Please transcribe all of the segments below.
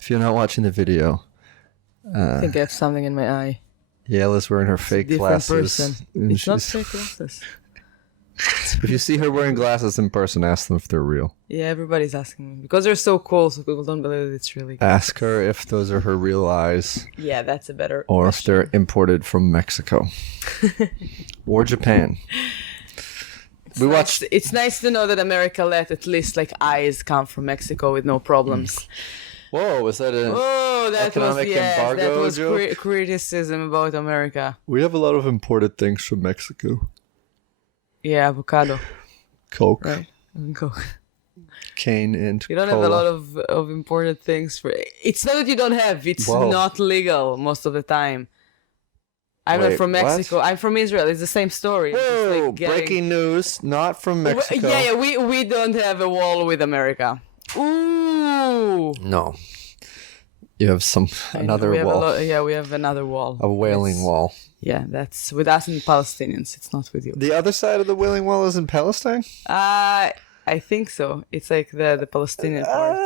If you're not watching the video, I think I have something in my eye. Yael is wearing her fake Different glasses. person. and It's not she's- fake glasses. If you see her wearing glasses in person, ask them if they're real. Yeah, everybody's asking me because they're so cool, so people don't believe it's really. Ask her if those are her real eyes Yeah, that's a better. or if question. they're imported from Mexico or Japan. We watched. It's nice to know that America let at least like eyes come from Mexico with no problems. Whoa, was that a? Oh, that Economic was that embargo was joke? criticism about America. We have a lot of imported things from Mexico. Yeah, avocado, Coke, right? Coke. cane, and You don't cola. have a lot of imported things for. It's not that you don't have. It's Whoa. not legal most of the time. I'm not Wait, from what? Mexico. I'm from Israel. It's the same story. It's just, Whoa! like, getting- Breaking news. Not from Mexico. Yeah, we don't have a wall with America. Ooh. No. You have another we have wall. we have another wall. A wailing That's- wall. Yeah, that's with us and Palestinians. It's not with you. The other side of the wailing wall is in Palestine? I think so. It's like the Palestinian part.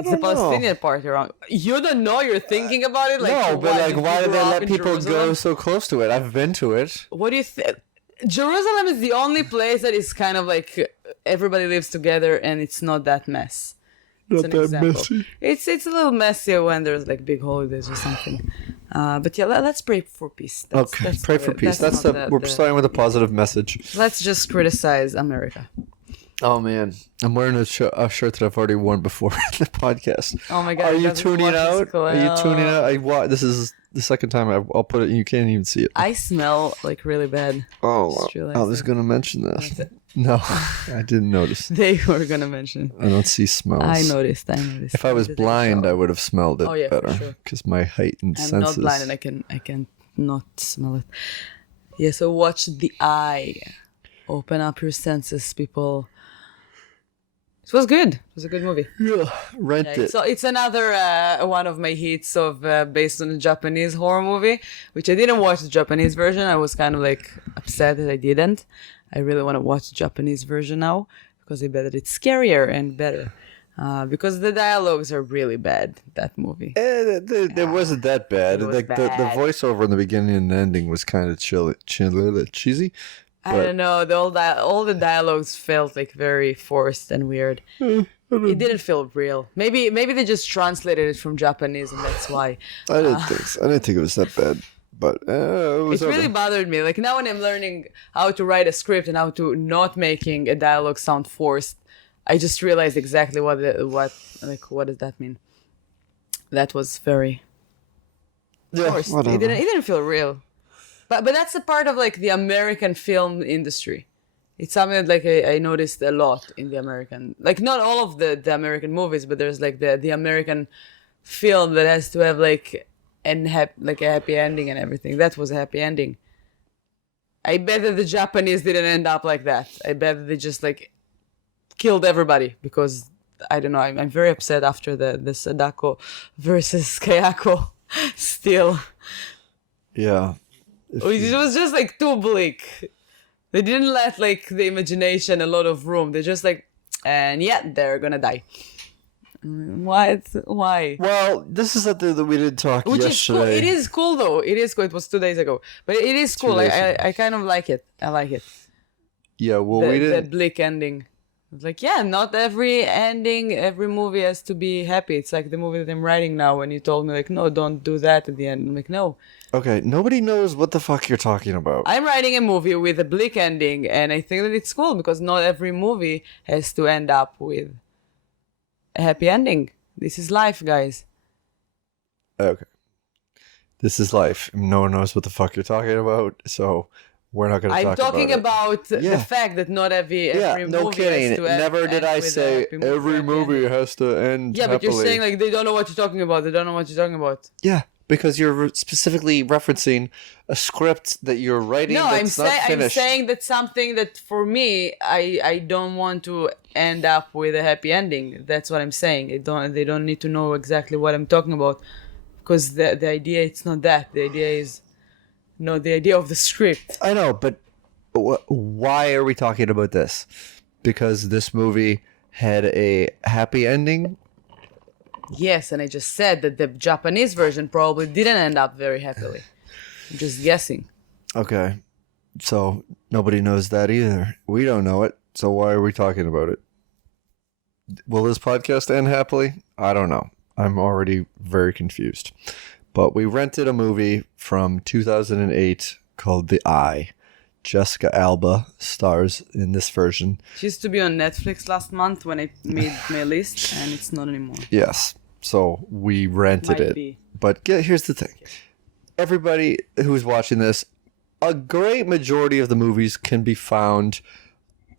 It's the Palestinian part around. You don't know. You're thinking about it. Like, No, but what, like, you why do grew they up let in people go Jerusalem? so close to it? I've been to it. What do you think? Jerusalem is the only place that is kind of like everybody lives together and it's not that mess. It's Not an that example. messy. It's a little messier when there's like big holidays or something. But yeah, let's pray for peace. Okay, pray for peace. That's not we're starting with a positive message. Let's just criticize America. Oh man, I'm wearing a shirt that I've already worn before in the podcast. Oh my God! Are you guys, tuning watch this out? cool. Are you tuning out? This is the second time I'll put it. You can't even see it. I smell like really bad. Oh, Just realized I was that. gonna mention that. No, I didn't notice. They were gonna mention. I don't see smells. I noticed. If I was blind, I would have smelled it Oh, yeah, for better sure. because my heightened I'm senses. not blind and I can not smell it. Yeah, so watch The Eye. Open up your senses, people. It was good. It was a good movie. Yeah, rent Yeah, it. so it's another one of my hits of based on a Japanese horror movie, which I didn't watch the Japanese version. I was kind of like upset that I didn't. I really want to watch the Japanese version now because I bet that it's scarier and better. Because the dialogues are really bad, that movie. It wasn't that bad. It was Like the bad. voiceover in the beginning and ending was kind of cheesy. I don't know. All the dialogues felt like very forced and weird. It didn't feel real. Maybe they just translated it from Japanese and that's why. I didn't think so. I didn't think it was that bad. But it was It really okay. bothered me. Like now when I'm learning how to write a script and how to not making a dialogue sound forced, I just realized exactly what does that mean. That was very Yeah, forced. whatever. It didn't feel real. But that's a part of like the American film industry. It's something that like I noticed a lot in the American, like not all of the American movies, but there's like the American film that has to have like a happy ending and everything. That was a happy ending. I bet that the Japanese didn't end up like that. I bet that they just like killed everybody because I don't know. I'm very upset after the Sadako versus Kayako. Still, Yeah. it was just like too bleak. They didn't let like the imagination a lot of room. They just like, and yeah, they're gonna die. What? Why? Well, this is something that we did talk Which yesterday. is cool. It is cool though. It is cool. It was 2 days ago, but it is cool. days ago. I kind of like it. I like it. Yeah, well, The, we the didn't. bleak ending. It's like, yeah, not every ending, every movie has to be happy. It's like the movie that I'm writing now. When you told me like, no, don't do that at the end. I'm like, no. Okay, nobody knows what the fuck you're talking about. I'm writing a movie with a bleak ending, and I think that it's cool because not every movie has to end up with a happy ending. This is life, guys. Okay. This is life. No one knows what the fuck you're talking about, so we're not going to I'm talk talking about about Yeah. the fact that not every Yeah, movie no kidding. has to end, Never did end I with a say happy every happy movie ending. has to end Yeah, but you're happily. saying like they don't know what you're talking about. They don't know what you're talking about. Yeah, because you're specifically referencing a script that you're writing No, that's not I'm finished. saying that's something that for me, I don't want to end up with a happy ending. That's what I'm saying. They don't need to know exactly what I'm talking about, because the idea it's not that. The idea is the idea of the script. I know, but why are we talking about this? Because this movie had a happy ending. Yes, and I just said that the Japanese version probably didn't end up very happily. I'm just guessing. Okay, so nobody knows that either. We don't know it, so why are we talking about it? Will this podcast end happily? I don't know. I'm already very confused. But we rented a movie from 2008 called The Eye. Jessica Alba stars in this version. She used to be on Netflix last month when I made my list, and it's not anymore. Yes, so we rented Might it. be. But here's the thing. Everybody who's watching this, a great majority of the movies can be found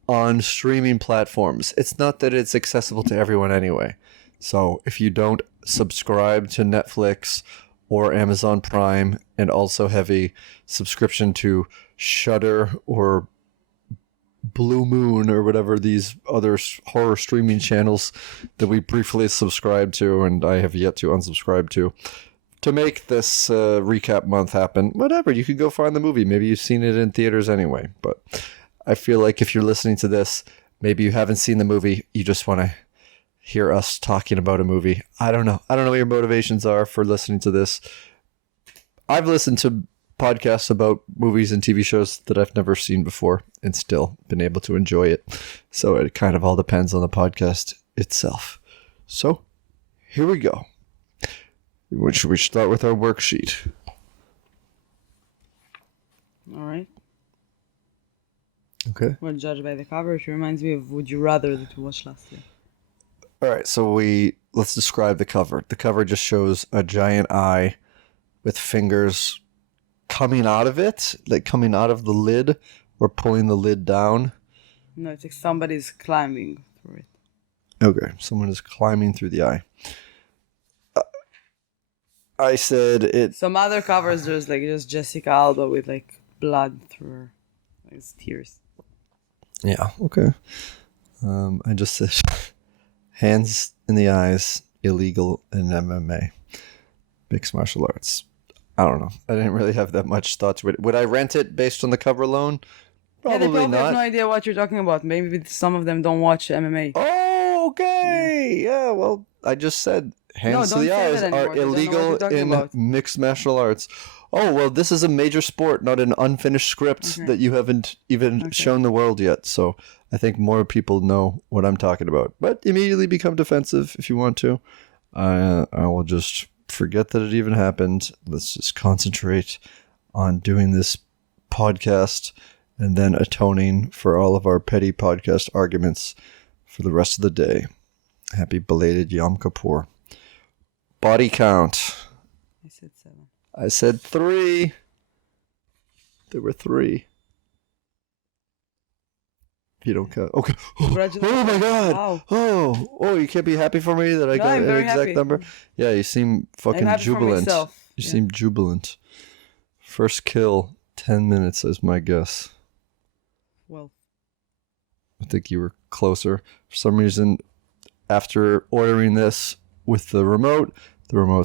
on streaming platforms. It's not that it's accessible to everyone anyway. So if you don't subscribe to Netflix or Amazon Prime and also have a subscription to Shudder or Blue Moon or whatever these other horror streaming channels that we briefly subscribed to and I have yet to unsubscribe to make this recap month happen, whatever, you could go find the movie. Maybe you've seen it in theaters anyway, but I feel like if you're listening to this, maybe you haven't seen the movie, you just want to hear us talking about a movie. I don't know what your motivations are for listening to this. I've listened to podcasts about movies and TV shows that I've never seen before and still been able to enjoy it. So it kind of all depends on the podcast itself. So here we go. We should start with our worksheet. All right. Okay. Well, judged by the cover, it reminds me of Would You Rather that we watched last year. All right, so let's describe the cover. The cover just shows a giant eye with fingers coming out of it, like coming out of the lid or pulling the lid down. No, it's like somebody's climbing through it. Okay, someone is climbing through the eye. I said it. Some other covers, there's like just Jessica Alba with like blood through her, like tears. Yeah, okay. I just said hands in the eyes, illegal in MMA, mixed martial arts. I don't know. I didn't really have that much thought to it. Would I rent it based on the cover alone? Yeah, Probably they probably not. have no idea what you're talking about. Maybe some of them don't watch MMA. Oh, okay. Yeah, well, I just said hands to don't the say eyes that anymore. are They don't know what illegal you're talking in about. mixed martial arts. Oh, well, this is a major sport, not an unfinished script Okay. that you haven't even shown the world yet. So I think more people know what I'm talking about. But immediately become defensive if you want to. I will just forget that it even happened. Let's just concentrate on doing this podcast and then atoning for all of our petty podcast arguments for the rest of the day. Happy belated Yom Kippur. Body count. I said 7. I said 3. There were 3. If you don't count. Okay. Congratulations. Oh my God. Wow. Oh, you can't be happy for me that I No, got I'm an very exact happy. number? Yeah, you seem fucking I'm happy for jubilant. myself. You Yeah. seem jubilant. First kill, 10 minutes is my guess. Well, I think you were closer. For some reason, after ordering this with the remote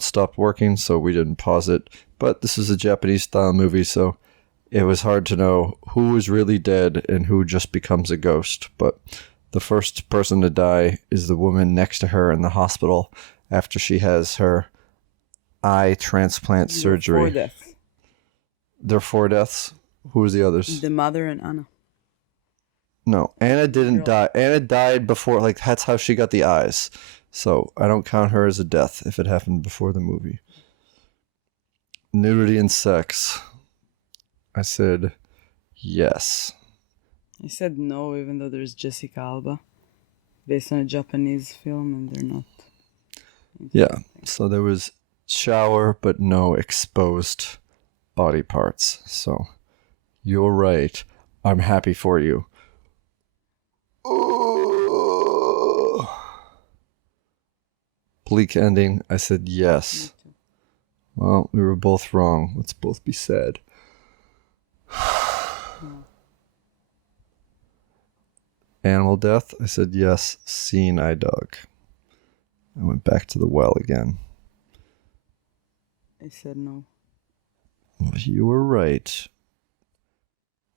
stopped working, so we didn't pause it. But this is a Japanese style movie, so it was hard to know who is really dead and who just becomes a ghost. But the first person to die is the woman next to her in the hospital after she has her eye transplant surgery. 4 deaths. There are 4 deaths. Who was the others? The mother and Anna. No, Anna didn't Girl. die. Anna died before, like, that's how she got the eyes. So I don't count her as a death if it happened before the movie. Nudity and sex. I said yes. I said no, even though there's Jessica Alba, based on a Japanese film, and they're not. Yeah, so there was shower, but no exposed body parts. So you're right. I'm happy for you. Bleak ending. I said yes. Well, we were both wrong. Let's both be sad. Animal death? I said yes. Seeing eye dog. I went back to the well again. I said no. You were right.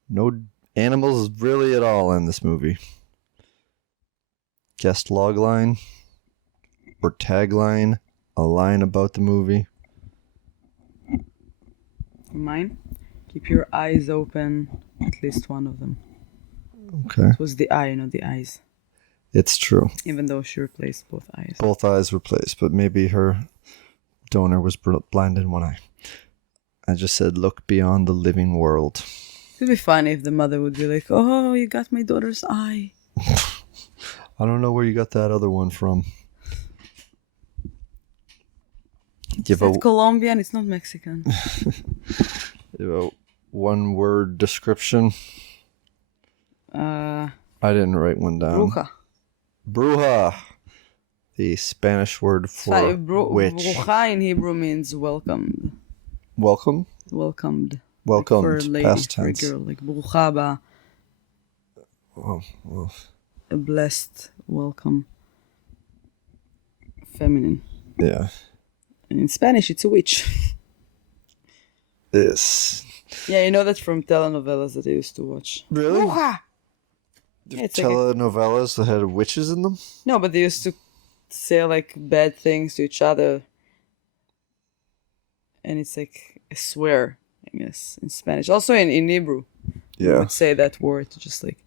No animals really at all in this movie. Guest logline or tagline, a line about the movie. Mine? Keep your eyes open, at least one of them. Okay. It was the eye, not the eyes. It's true. Even though she replaced both eyes. Both eyes replaced, but maybe her donor was blind in one eye. I just said, look beyond the living world. It would be funny if the mother would be like, oh, you got my daughter's eye. I don't know where you got that other one from. It's Colombian, it's not Mexican. You have a one-word description. I didn't write one down. Bruja. Bruja. The Spanish word for witch. Bruja in Hebrew means welcomed. Welcome? Welcomed. Welcomed, Like for a lady, past for a tense. girl, like Bruja ba. Oh. A blessed welcome. Feminine. Yeah. And in Spanish, it's a witch. This. Yeah, you know that from telenovelas that I used to watch. Really? Bruja! Yeah, it's like Telenovelas that had witches in them? no, but they used to say like bad things to each other. And it's like a swear, I guess, in Spanish. Also in Hebrew. You Yeah. would say that word to just like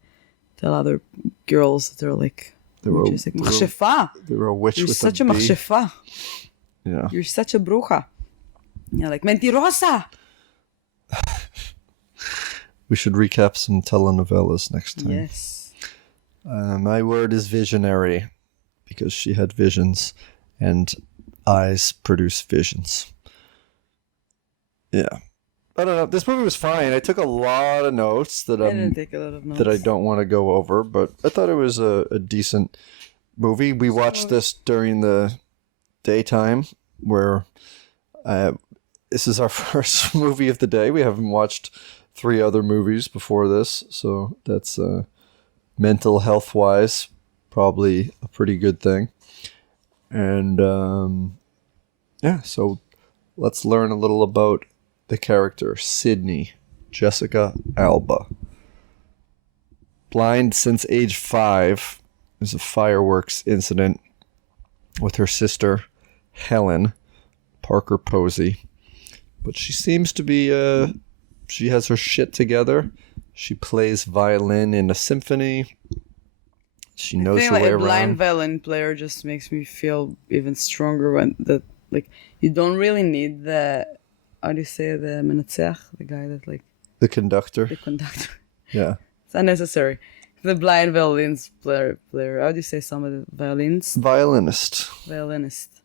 tell other girls that they're like witches. Like, machshefa! They were a witch You're with such a a B. machshefa. Yeah. You're such a bruja. Yeah, like mentirosa! We should recap some telenovelas next time. Yes. My word is visionary because she had visions and eyes produce visions. Yeah. I don't know. This movie was fine. I took a lot of notes that I didn't take a lot of notes. that I don't want to go over, but I thought it was a decent movie. We watched this during the daytime where this is our first movie of the day. We haven't watched 3 other movies before this, so that's mental health wise probably a pretty good thing. And yeah, so let's learn a little about the character Sydney Jessica Alba. Blind since age 5. There's a fireworks incident with her sister Helen Parker Posey, but she seems to be she has her shit together. She plays violin in a symphony. She knows her like way a blind around. violin player just makes me feel even stronger when that like you don't really need the how do you say the menatzeach, the guy that like The conductor. the conductor. Yeah. It's unnecessary. The blind violins player. How do you say some of the violins? Violinist. Violinist.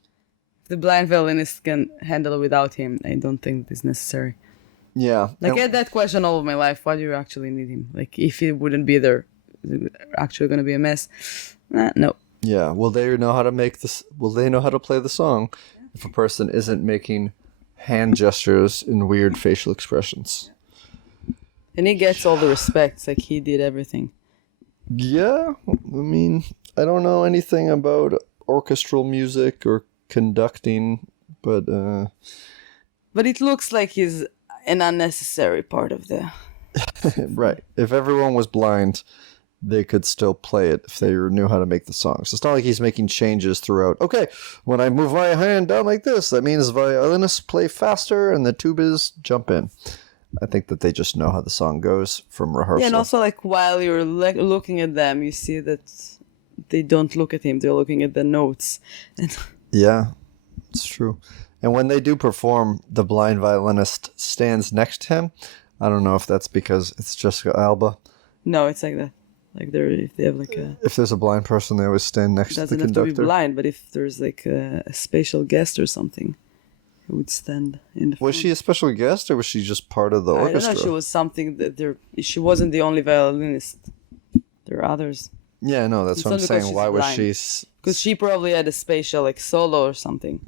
If the blind violinist can handle it without him, I don't think it's necessary. Yeah. Like I And- had that question all of my life. Why do you actually need him? Like if he wouldn't be there, is it actually going to be a mess? No. Yeah. Will they know how to make this? Will they know how to play the song if a person isn't making hand gestures and weird facial expressions? And he gets all the respect. It's like he did everything. Yeah. I mean, I don't know anything about orchestral music or conducting, but But it looks like he's an unnecessary part of the... right. If everyone was blind, they could still play it if they knew how to make the songs. It's not like he's making changes throughout. Okay, when I move my hand down like this, that means violinists play faster and the tubas jump in. I think that they just know how the song goes from rehearsal. Yeah, and also like while you're looking at them, you see that they don't look at him. They're looking at the notes. And Yeah, it's true. And when they do perform, the blind violinist stands next to him. I don't know if that's because it's Jessica Alba. no, it's like that. Like if they have like a... If there's a blind person, they always stand next to the doesn't have to conductor. be blind, but if there's like a special guest or something, he would stand in the front. Was she a special guest, or was she just part of the I don't orchestra? know. She was something that she wasn't the only violinist. There are others. Yeah, no, that's It's what I'm not because saying. she's Why was blind. she? Because she probably had a special like solo or something.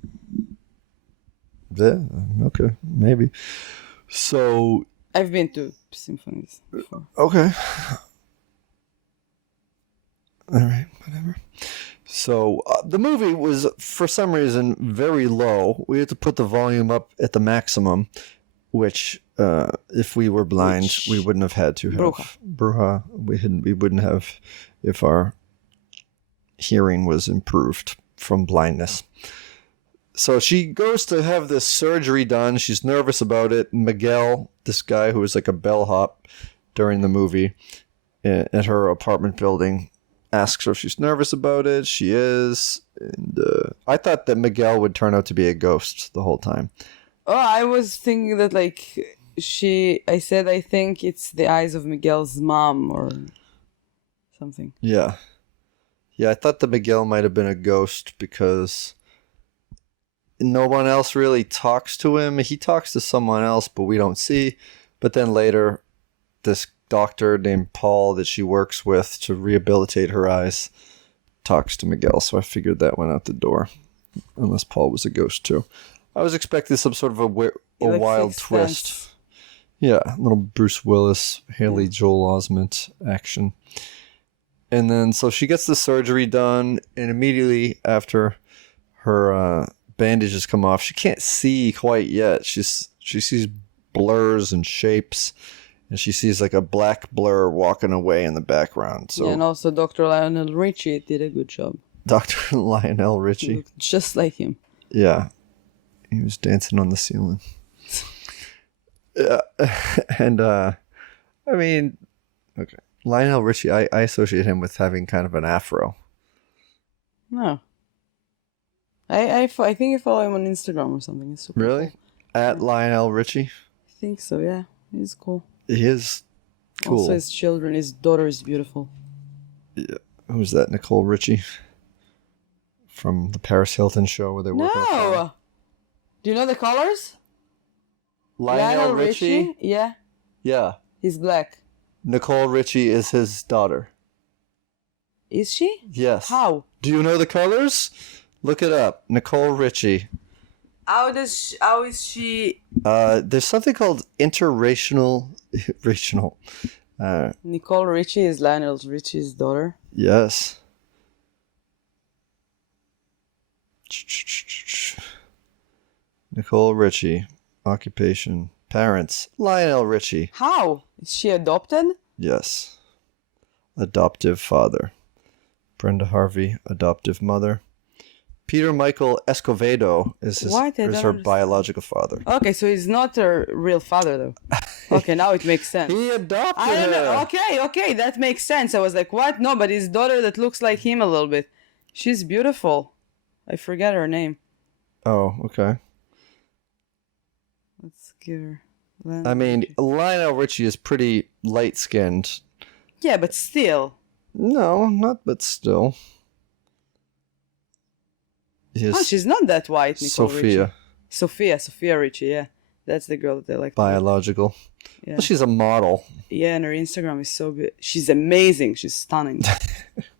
Yeah, okay, maybe. So, I've been to symphonies before. okay. All right, whatever. So, the movie was, for some reason, very low. We had to put the volume up at the maximum, which, if we were blind, we wouldn't have had to have. Bruja. We wouldn't have if our hearing was improved from blindness. So she goes to have this surgery done. She's nervous about it. Miguel, this guy who was like a bellhop during the movie at her apartment building, asks her if she's nervous about it. She is. And I thought that Miguel would turn out to be a ghost the whole time. Oh, I was thinking that like I said I think it's the eyes of Miguel's mom or something. Yeah. Yeah, I thought that Miguel might have been a ghost because no one else really talks to him. He talks to someone else, but we don't see. But then later, this doctor named Paul that she works with to rehabilitate her eyes talks to Miguel. So I figured that went out the door, unless Paul was a ghost too. I was expecting some sort of a wild twist. Sense. Yeah, little Bruce Willis, Haley Joel Osment action. And then so she gets the surgery done, and immediately after her bandages come off, she can't see quite yet. She sees blurs and shapes, and she sees like a black blur walking away in the background. So Yeah, and also Dr. Lionel Richie did a good job. Dr. Lionel He Richie. looked just like him. Yeah. He was dancing on the ceiling. Yeah. And I mean, okay. Lionel Richie, I associate him with having kind of an afro. No. I think I follow him on Instagram or something. It's super Really? cool. At Lionel Richie? I think so, yeah. He's cool. He is cool. Also his daughter is beautiful. Yeah. Who's that? Nicole Richie? From the Paris Hilton show where they work on. No! Do you know the colors? Lionel Richie? Yeah. Yeah. He's black. Nicole Richie is his daughter. Is she? Yes. How? Do you know the colors? Look it up. Nicole Richie. How is she? There's something called interracial. Racial. Nicole Richie is Lionel Richie's daughter. Yes. Nicole Richie. Occupation. Parents. Lionel Richie. How? Is she adopted? Yes. Adoptive father. Brenda Harvey, adoptive mother. Peter Michael Escovedo is her understand. biological father. Okay, so he's not her real father, though. Okay, now it makes sense. He adopted I don't know. her. Okay, that makes sense. I was like, what? No, but his daughter that looks like him a little bit. She's beautiful. I forget her name. Oh, okay. Let's give her. I mean, Lionel Richie is pretty light-skinned. Yeah, but still. No, not but still. Oh, she's not that white, Nicole Sophia. Richie. Sophia Richie, yeah. That's the girl that I like. Biological. Yeah. Well, she's a model. Yeah, and her Instagram is so good. She's amazing. She's stunning.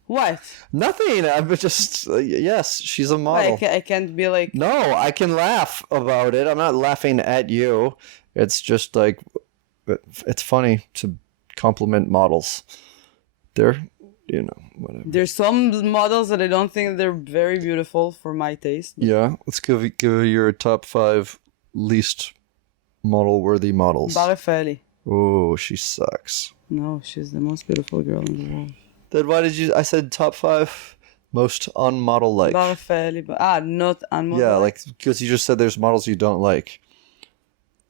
What? Nothing. I'm just... yes, she's a model. I can't be like... No, I can laugh about it. I'm not laughing at you. It's just like... It's funny to compliment models. They're, whatever. There's some models that I don't think they're very beautiful for my taste. Yeah, let's give your top 5 least model-worthy models. Barafelli. Oh, she sucks. No, she's the most beautiful girl in the world. Then why did you... I said top 5 most unmodel-like. Barafelli, not unmodel. Yeah, like, because you just said there's models you don't like.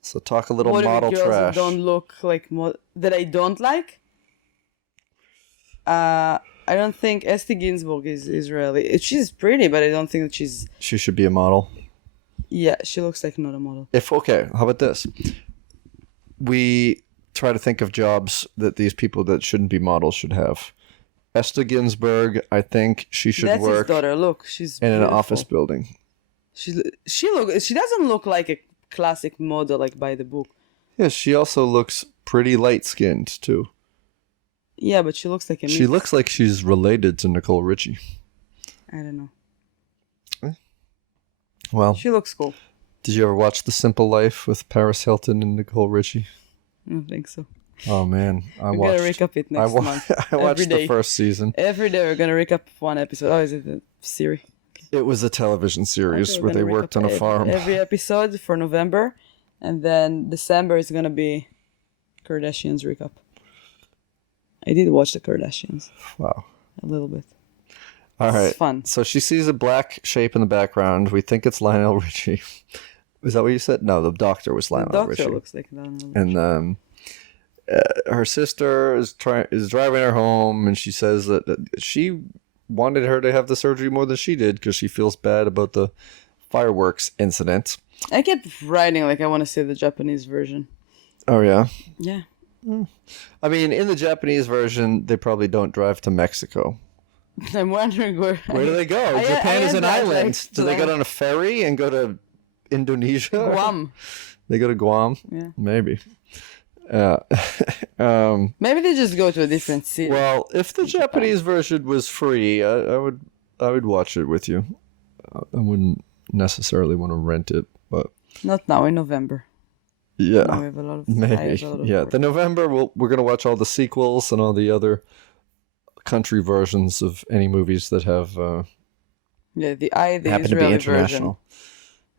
So talk a little what model girls trash. That don't look like... that I don't like? I don't think Esti Ginsburg is Israeli. She's pretty, but I don't think that she's... She should be a model. Yeah, she looks like not a model. Okay, how about this? We try to think of jobs that these people that shouldn't be models should have. Esther Ginsburg, I think she should That's work his daughter. Look, she's in an beautiful. office building. She doesn't look like a classic model like by the book. Yeah, she also looks pretty light-skinned, too. Yeah, but she looks like a She mix. looks like she's related to Nicole Richie. I don't know. Well, She looks cool. Did you ever watch The Simple Life with Paris Hilton and Nicole Richie? I don't think so. Oh man, I We're watched. gonna recap it next month. I watched Every the day. first season. Every day we're gonna recap one episode. Oh, is it a series? It was a television series Okay, we're where they gonna worked recap on a farm. Every episode for November, and then December is gonna be Kardashians recap. I did watch the Kardashians Wow. a little bit. All right. It's fun. So she sees a black shape in the background. We think it's Lionel Richie. Is that what you said? No, the doctor was The Lionel doctor Richie. looks like that. And her sister is driving her home, and she says that she wanted her to have the surgery more than she did because she feels bad about the fireworks incident. I kept writing like I want to see the Japanese version. Oh yeah. Yeah. I mean, in the Japanese version, they probably don't drive to Mexico. I'm wondering where Where do they go? I Japan is had an that, island. like, Do they go plan. on a ferry and go to Indonesia? Guam. They go to Guam? Yeah. Maybe. Maybe they just go to a different city. Well, if the Japanese version was free, I would watch it with you. I wouldn't necessarily want to rent it, but Not now in November. yeah, Now we have a lot of maybe. Yeah, the November we're gonna watch all the sequels and all the other country versions of any movies that have the happen to be Israeli international. version.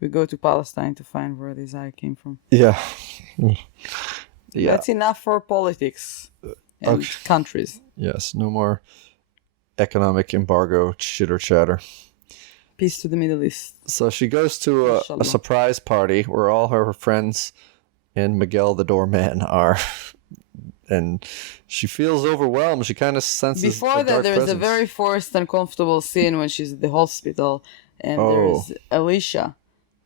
We go to Palestine to find where this eye came from. Yeah. Yeah. That's enough for politics and Okay. countries. Yes. No more economic embargo chitter chatter. Peace to the Middle East. So she goes to a Inshallah. surprise party where all her friends and Miguel the doorman are. And she feels overwhelmed. She kind of senses Before a that, dark there's a presence. very forced, uncomfortable scene when she's at the hospital, and Oh. there's Alicia,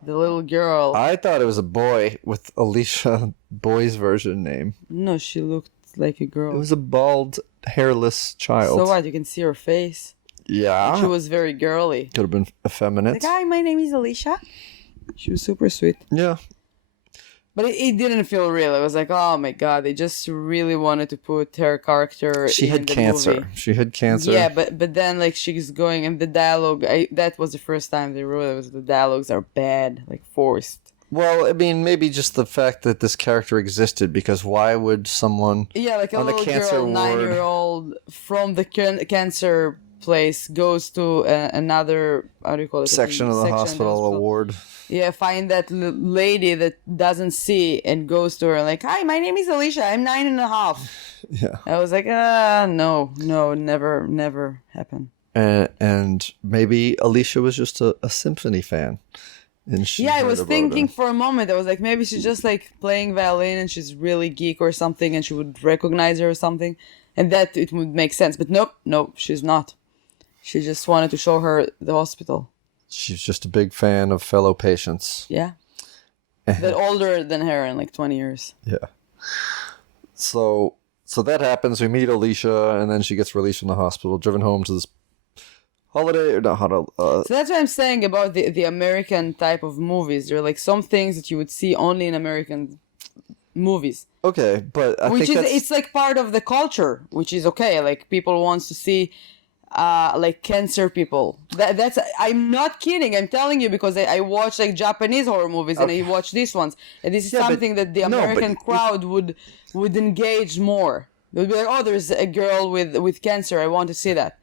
the little girl. I thought it was a boy with Alicia Boy's version name. No, she looked like a girl. It was a bald, hairless child. So what? You can see her face. Yeah. She was very girly. Could have been effeminate. Like, hi, my name is Alicia. She was super sweet. Yeah. But it didn't feel real. It was like, oh my god, they just really wanted to put her character She in had the cancer. movie. She had cancer. Yeah, but then like she's going and the dialogue. That was the first time they wrote it. Was the dialogues are bad, like forced. Well, I mean, maybe just the fact that this character existed, because why would someone... Yeah, like a On the little cancer girl, ward. 9-year-old from the cancer place goes to another, how do you call it? section of the hospital award. Yeah, find that lady that doesn't see and goes to her like, hi, my name is Alicia. I'm 9.5. Yeah. I was like, no, never happened. And maybe Alicia was just a symphony fan. And she Yeah, I heard was about thinking her. for a moment, I was like, maybe she's just like playing violin and she's really geek or something and she would recognize her or something. And that it would make sense. But nope, she's not. She just wanted to show her the hospital. She's just a big fan of fellow patients. Yeah. That older than her in like 20 years. Yeah. So that happens. We meet Alicia, and then she gets released from the hospital, driven home to this holiday, or not holiday. So that's what I'm saying about the American type of movies. There are like some things that you would see only in American movies. Okay, but I Which think is, that's... it's like part of the culture, which is okay. Like people wants to see like cancer people. That's I'm not kidding. I'm telling you because I watch like Japanese horror movies and I watch these ones, and this is Yeah, but- something that the no, but American crowd would engage more. They would be like, oh, there's a girl with cancer. I want to see that.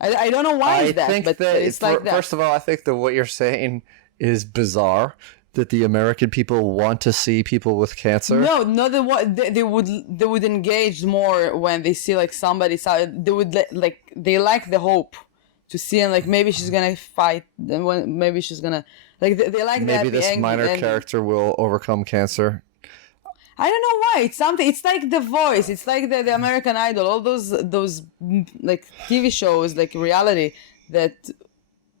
I don't know why I is that, think but that it's like that. First of all, I think that what you're saying is bizarre. That the American people want to see people with cancer. No, they would engage more when they see like somebody. They would like they like the hope to see, and like maybe she's gonna fight. Then maybe she's gonna like they like that. Maybe this minor character will overcome cancer. I don't know why. It's something. It's like The Voice. It's like the American Idol. All those like TV shows, like reality that.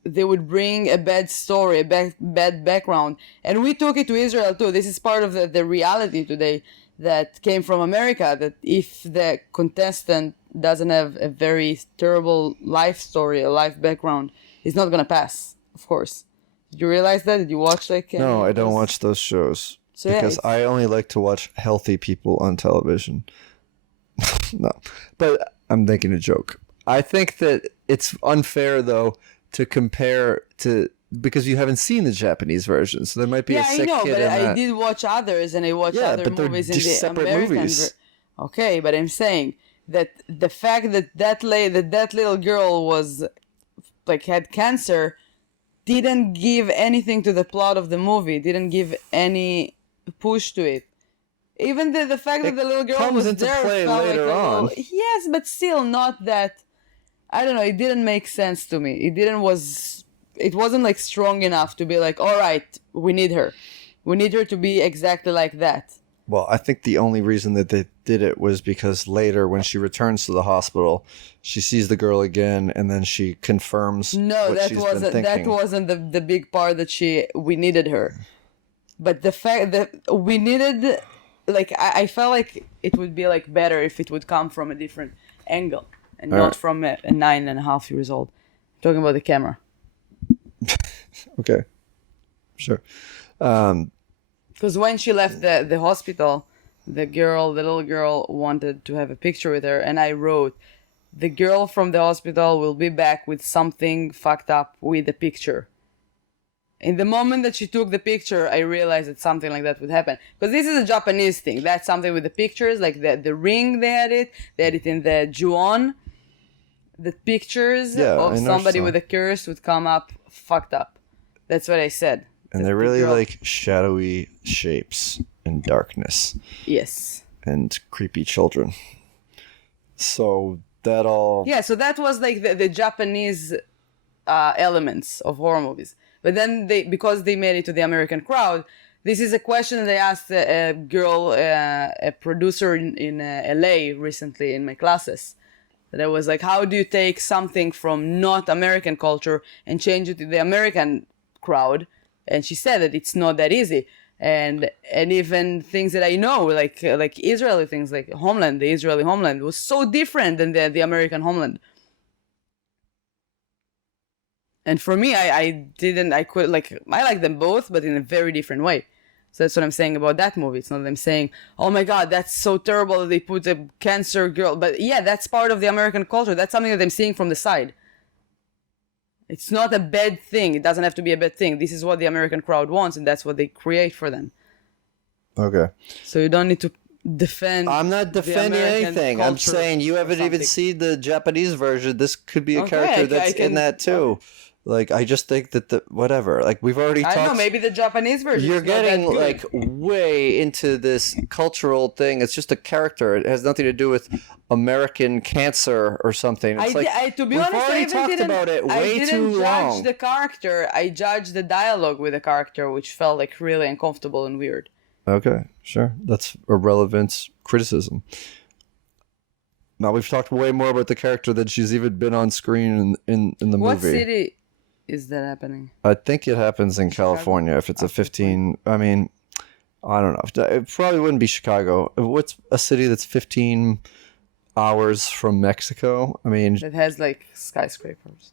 They would bring a bad story, a bad background. And we took it to Israel too. This is part of the reality today that came from America, that if the contestant doesn't have a very terrible life story, a life background, it's not going to pass, of course. Did you realize that? Did you watch like... No, I don't watch those shows. So, yeah, because I only like to watch healthy people on television. No. But I'm making a joke. I think that it's unfair, though, to compare to because you haven't seen the Japanese version, so there might be a sick I know, kid but in I that. did watch others, and I watched Yeah, other but they're movies in just the separate American. movies. Okay, but I'm saying that the fact that that little girl was like had cancer didn't give anything to the plot of the movie. Didn't give any push to it. Even the fact that the little girl comes was into there play felt later like a on. little, yes, but still not that. I don't know. It didn't make sense to me. It wasn't like strong enough to be like, all right, we need her. We need her to be exactly like that. Well, I think the only reason that they did it was because later, when she returns to the hospital, she sees the girl again, and then she confirms No, what that she's wasn't been thinking. that wasn't the big part that we needed her. But the fact that we needed, like, I felt like it would be like better if it would come from a different angle and not from a 9.5 years old. I'm talking about the camera. Okay, sure. Because when she left the hospital, the little girl wanted to have a picture with her, and I wrote, the girl from the hospital will be back with something fucked up with the picture. In the moment that she took the picture, I realized that something like that would happen. Because this is a Japanese thing. That's something with the pictures, like the ring, they had it in the Ju-on. The pictures of somebody with a curse would come up fucked up. That's what I said. And they're really like shadowy shapes in darkness. Yes. And creepy children. So that all... Yeah, so that was like the Japanese elements of horror movies. But then because they made it to the American crowd, this is a question that I asked a girl, a producer in LA recently in my classes. That I was like, how do you take something from not American culture and change it to the American crowd? And she said that it's not that easy. And even things that I know, like Israeli things, like Homeland, the Israeli Homeland, was so different than the American Homeland. And for me, I like them both, but in a very different way. So that's what I'm saying about that movie. It's not that I'm saying, oh my God, that's so terrible that they put a cancer girl. But yeah, that's part of the American culture. That's something that I'm seeing from the side. It's not a bad thing. It doesn't have to be a bad thing. This is what the American crowd wants, and that's what they create for them. Okay. So you don't need to defend. I'm not defending anything. I'm saying you haven't even seen the Japanese version. This could be a character that's in that too. Okay. Like, I just think that whatever. Like, we've already talked. I know, maybe the Japanese version. You're getting like way into this cultural thing. It's just a character. It has nothing to do with American cancer or something. It's to be honest, already talked about it way too long. I didn't judge the character. I judged the dialogue with the character, which felt like really uncomfortable and weird. Okay, sure. That's a relevant criticism. Now, we've talked way more about the character than she's even been on screen in the movie. What city is that happening? I think it happens in California. If it's a 15, I mean, I don't know. It probably wouldn't be Chicago. What's a city that's 15 hours from Mexico? I mean, that has like skyscrapers.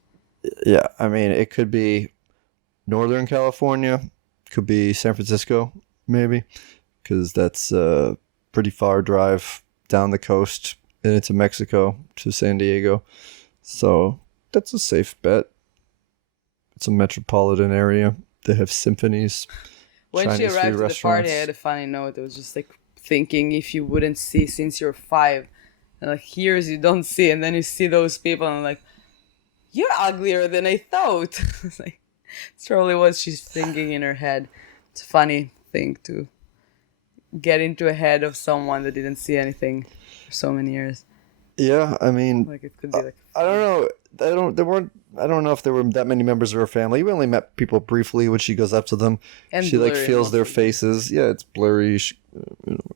Yeah, I mean, it could be Northern California, could be San Francisco, maybe, because that's a pretty far drive down the coast and into Mexico to San Diego. So that's a safe bet. It's a metropolitan area. They have symphonies. When Chinese she arrived food at the party, I restaurants. had a funny note. It was just like thinking if you wouldn't see since you're 5, and like years you don't see, and then you see those people, and I'm like, you're uglier than I thought. It's like, it's probably what she's thinking in her head. It's a funny thing to get into a head of someone that didn't see anything for so many years. Yeah, I mean, Like it could be like. I don't know. I don't know if there were that many members of her family. We only met people briefly when she goes up to them. And she like blurry feels their mostly. faces. Yeah, it's blurry.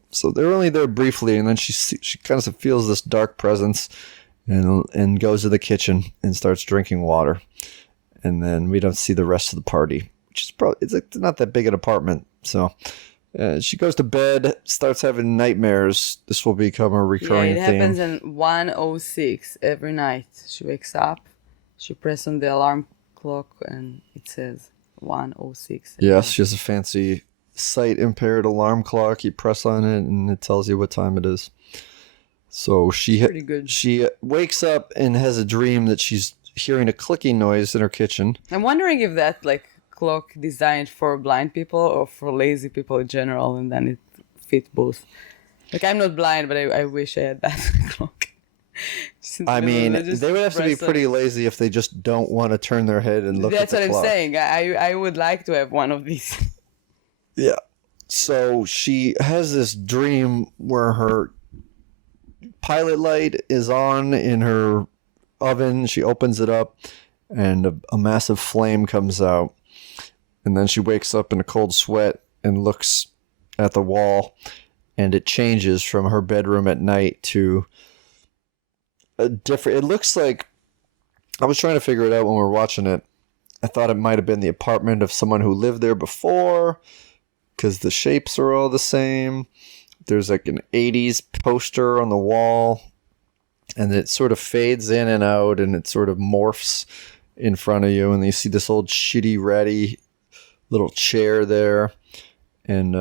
So they're only there briefly, and then she kind of feels this dark presence, and goes to the kitchen and starts drinking water, and then we don't see the rest of the party, which is probably it's like not that big an apartment. So she goes to bed, starts having nightmares. This will become a recurring Yeah, it theme. happens in 1:06 every night. She wakes up, she presses on the alarm clock, and it says 1:06. Yes, she has a fancy sight impaired alarm clock. You press on it and it tells you what time it is. So Pretty good. she wakes up and has a dream that she's hearing a clicking noise in her kitchen. I'm wondering if that like clock designed for blind people or for lazy people in general, and then it fit both. Like, I'm not blind, but I wish I had that clock. I mean, they would have to be pretty lazy if they just don't want to turn their head and look at the clock. That's what I'm saying. I would like to have one of these. Yeah. So she has this dream where her pilot light is on in her oven. She opens it up and a massive flame comes out. And then she wakes up in a cold sweat and looks at the wall, and it changes from her bedroom at night to a different... It looks like... I was trying to figure it out when we were watching it. I thought it might have been the apartment of someone who lived there before, because the shapes are all the same. There's like an 80s poster on the wall, and it sort of fades in and out, and it sort of morphs in front of you, and you see this old shitty, ratty little chair there, and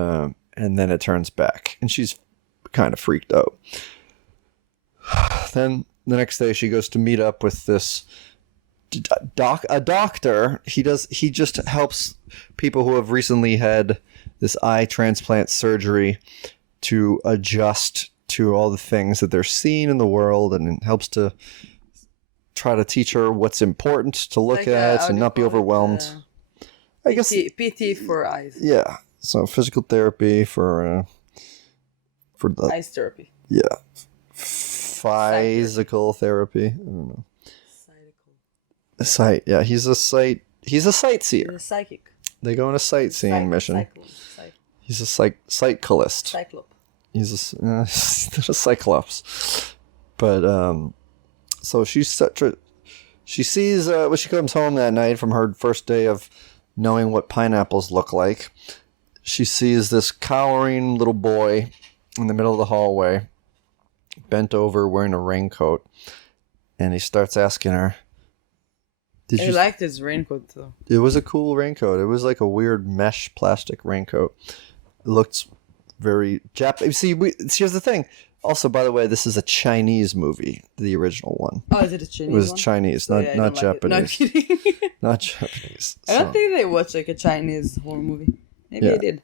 then it turns back, and she's kind of freaked out. Then the next day she goes to meet up with this a doctor. He just helps people who have recently had this eye transplant surgery to adjust to all the things that they're seeing in the world, and it helps to try to teach her what's important to look at and not be overwhelmed. I guess PT for eyes. Yeah. So physical therapy for the eyes therapy. Yeah. Physical therapy. I don't know. Yeah, he's a sightseer. He's a psychic. They go on a sightseeing mission. He's a cyclist. Cyclop. He's a cyclops. But so she sees when she comes home that night from her first day of knowing what pineapples look like. She sees this cowering little boy in the middle of the hallway, bent over, wearing a raincoat, and he starts asking her, I liked his raincoat, though. It was a cool raincoat. It was like a weird mesh plastic raincoat. It looked very Japanese. See, here's the thing. Also, by the way, this is a Chinese movie, the original one. Oh, is it a Chinese one? It was Chinese, not Japanese. No, I'm kidding. Not Japanese. I don't think they watched like a Chinese horror movie. Maybe I did.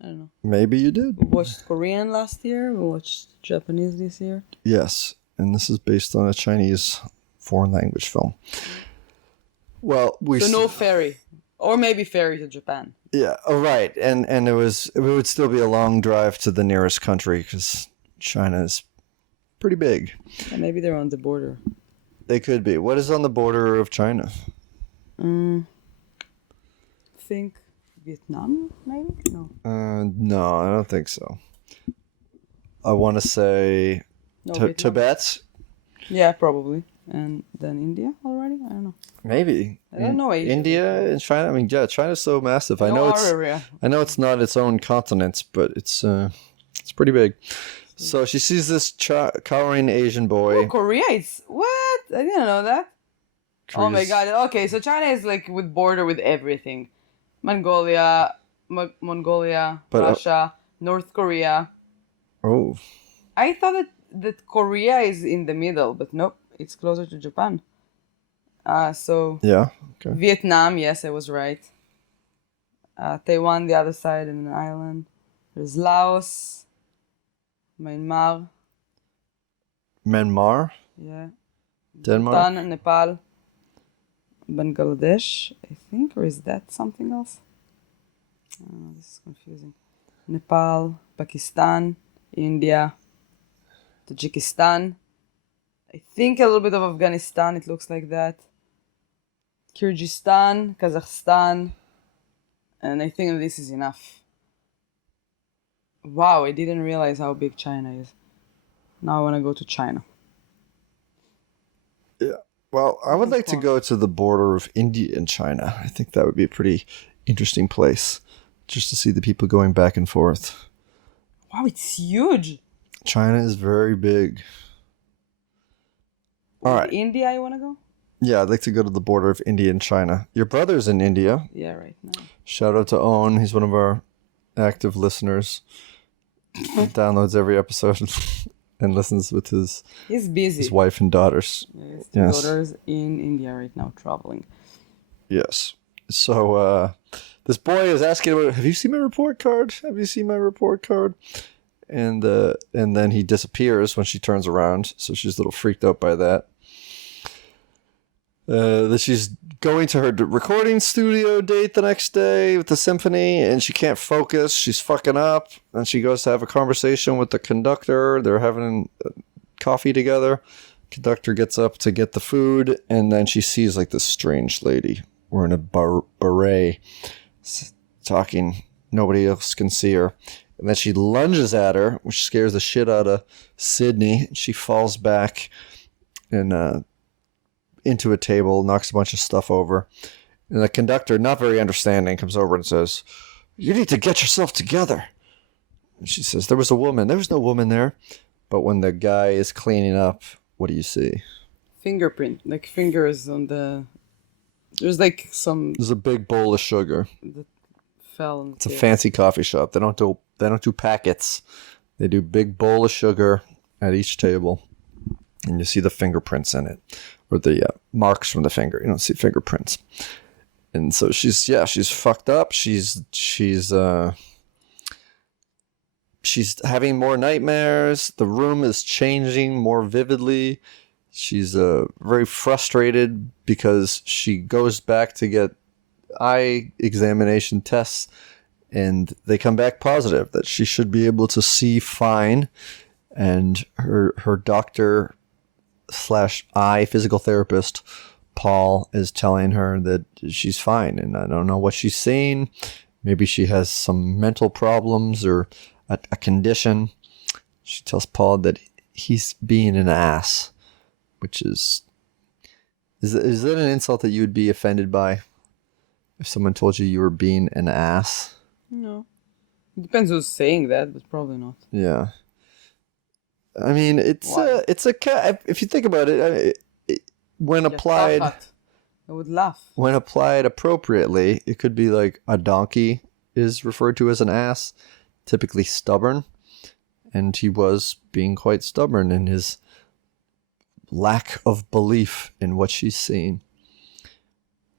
I don't know. Maybe you did. We watched Korean last year. We watched Japanese this year. Yes, and this is based on a Chinese foreign language film. Well, no ferry, or maybe ferry to Japan. Yeah. Oh, right. And it would still be a long drive to the nearest country because China is pretty big. And maybe they're on the border. They could be. What is on the border of China? Think Vietnam, maybe? No. No, I don't think so. I want to say Tibet. Yeah, probably. And then India already? I don't know. Maybe. I don't know. India and China. I mean, yeah, China's so massive. I know it's not its own continent, but it's pretty big. So she sees this cowering Asian boy. Oh, Korea is what? I didn't know that. Korea's... Oh my god. Okay, so China is like with border with everything. Mongolia, Russia, North Korea. Oh. I thought that Korea is in the middle, but nope. It's closer to Japan. So yeah, okay. Vietnam, yes, I was right. Taiwan, the other side, in an island. There's Laos, Myanmar. Yeah. Denmark. Bhutan, Nepal, Bangladesh, I think, or is that something else? This is confusing. Nepal, Pakistan, India, Tajikistan. I think a little bit of Afghanistan, it looks like that. Kyrgyzstan, Kazakhstan. And I think this is enough. Wow, I didn't realize how big China is. Now I want to go to China. Yeah. Well, I would like to go to the border of India and China. I think that would be a pretty interesting place. Just to see the people going back and forth. Wow, it's huge. China is very big. All right. India, you want to go? Yeah, I'd like to go to the border of India and China. Your brother's in India. Yeah, right now. Shout out to Owen. He's one of our active listeners. He downloads every episode and listens with He's busy. His wife and daughters. His daughters in India right now traveling. Yes. So this boy is asking about, have you seen my report card? Have you seen my report card? And then he disappears when she turns around. So she's a little freaked out by that. That she's going to her recording studio date the next day with the symphony, and she can't focus. She's fucking up, and she goes to have a conversation with the conductor. They're having coffee together. Conductor gets up to get the food, and then she sees like this strange lady wearing a beret, talking. Nobody else can see her. And then she lunges at her, which scares the shit out of Sydney. She falls back and into a table, knocks a bunch of stuff over. And the conductor, not very understanding, comes over and says, "You need to get yourself together." And she says, "There was a woman." There was no woman there. But when the guy is cleaning up, what do you see? Fingerprint, like fingers on the... There's like some... There's a big bowl of sugar. that fell on the It's a table. fancy coffee shop. They don't do packets. They do big bowl of sugar at each table. And you see the fingerprints in it. Or the marks from the finger. You don't see fingerprints. And so she's fucked up. She's having more nightmares. The room is changing more vividly. She's very frustrated because she goes back to get eye examination tests, and they come back positive that she should be able to see fine. And her doctor / eye physical therapist, Paul, is telling her that she's fine, and I don't know what she's seeing. Maybe she has some mental problems or a condition. She tells Paul that he's being an ass, which is that an insult that you would be offended by if someone told you you were being an ass? No. It depends who's saying that, but probably not. Yeah. I mean, it's Why? if you think about it, when Just applied, laugh at. I would laugh. when applied appropriately, it could be like a donkey is referred to as an ass, typically stubborn, and he was being quite stubborn in his lack of belief in what she's seeing.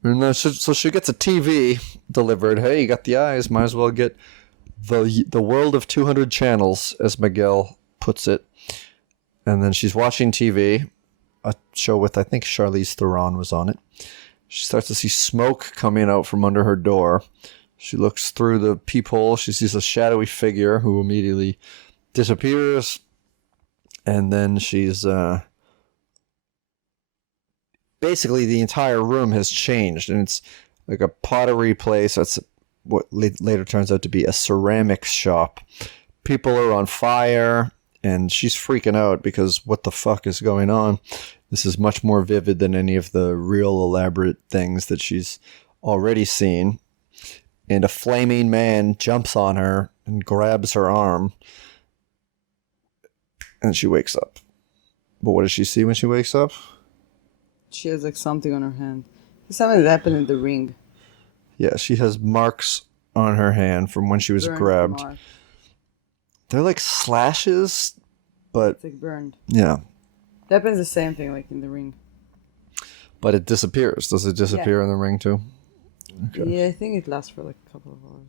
And then so she gets a TV delivered. Hey, you got the eyes, might as well get the world of 200 channels, as Miguel puts it. And then she's watching TV, a show with, I think, Charlize Theron was on it. She starts to see smoke coming out from under her door. She looks through the peephole. She sees a shadowy figure who immediately disappears. And then she's... basically, the entire room has changed. And it's like a pottery place. That's what later turns out to be a ceramics shop. People are on fire. And she's freaking out because what the fuck is going on? This is much more vivid than any of the real elaborate things that she's already seen. And a flaming man jumps on her and grabs her arm. And she wakes up. But what does she see when she wakes up? She has like something on her hand. There's something that happened in the ring. Yeah, she has marks on her hand from when she was Burned grabbed. mark. They're like slashes, but It's like burned. yeah. That happens the same thing like in the ring. But it disappears. Does it disappear in the ring too? Okay. Yeah, I think it lasts for like a couple of hours.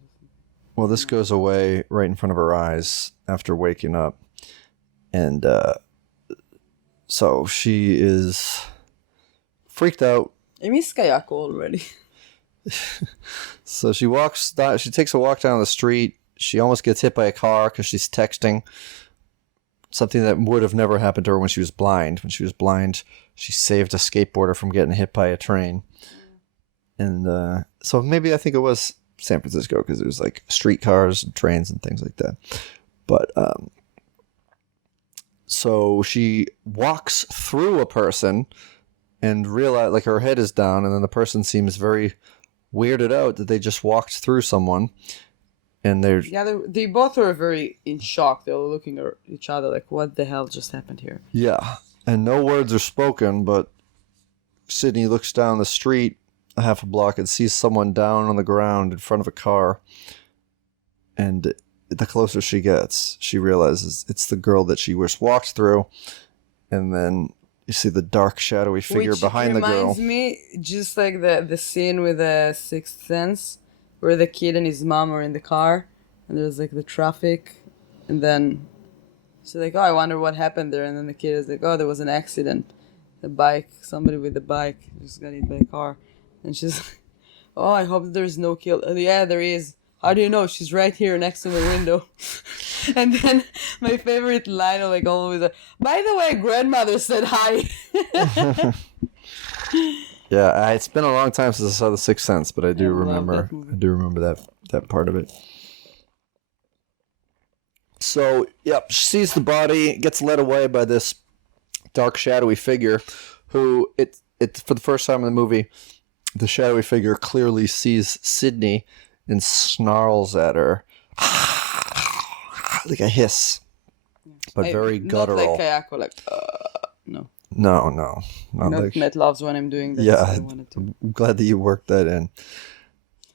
Well, this goes away right in front of her eyes after waking up. And so she is freaked out. I miss Kayako already. So she takes a walk down the street. She almost gets hit by a car because she's texting. Something that would have never happened to her when she was blind. When she was blind, she saved a skateboarder from getting hit by a train. And so maybe I think it was San Francisco because it was like streetcars and trains and things like that. But so she walks through a person and realize like her head is down, and then the person seems very weirded out that they just walked through someone. And they're They both were very in shock. They were looking at each other like, what the hell just happened here? yeah, and no words are spoken, but Sydney looks down the street a half a block and sees someone down on the ground in front of a car. And the closer she gets, she realizes it's the girl that she just walked through. And then You see the dark, shadowy figure Which behind the girl. reminds me, just like the scene with the Sixth Sense, where the kid and his mom are in the car, and there's like the traffic, and then she's like, "Oh, I wonder what happened there," and then the kid is like, "Oh, there was an accident. The bike, somebody with the bike just got hit by a car," and she's like, "Oh, I hope there's no kill." Yeah, there is. How do you know? She's right here next to the window. And then my favorite line, like always, by the way, grandmother said hi. Yeah, it's been a long time since I saw The Sixth Sense, but I do love remember. that movie. I do remember that part of it. So, yep, she sees the body, gets led away by this dark, shadowy figure, who it for the first time in the movie, the shadowy figure clearly sees Sydney and snarls at her like a hiss, but very guttural. Not like Kayako, like no. No, not Not like. Matt loves when I'm doing that. Yeah, so I wanted to. I'm glad that you worked that in.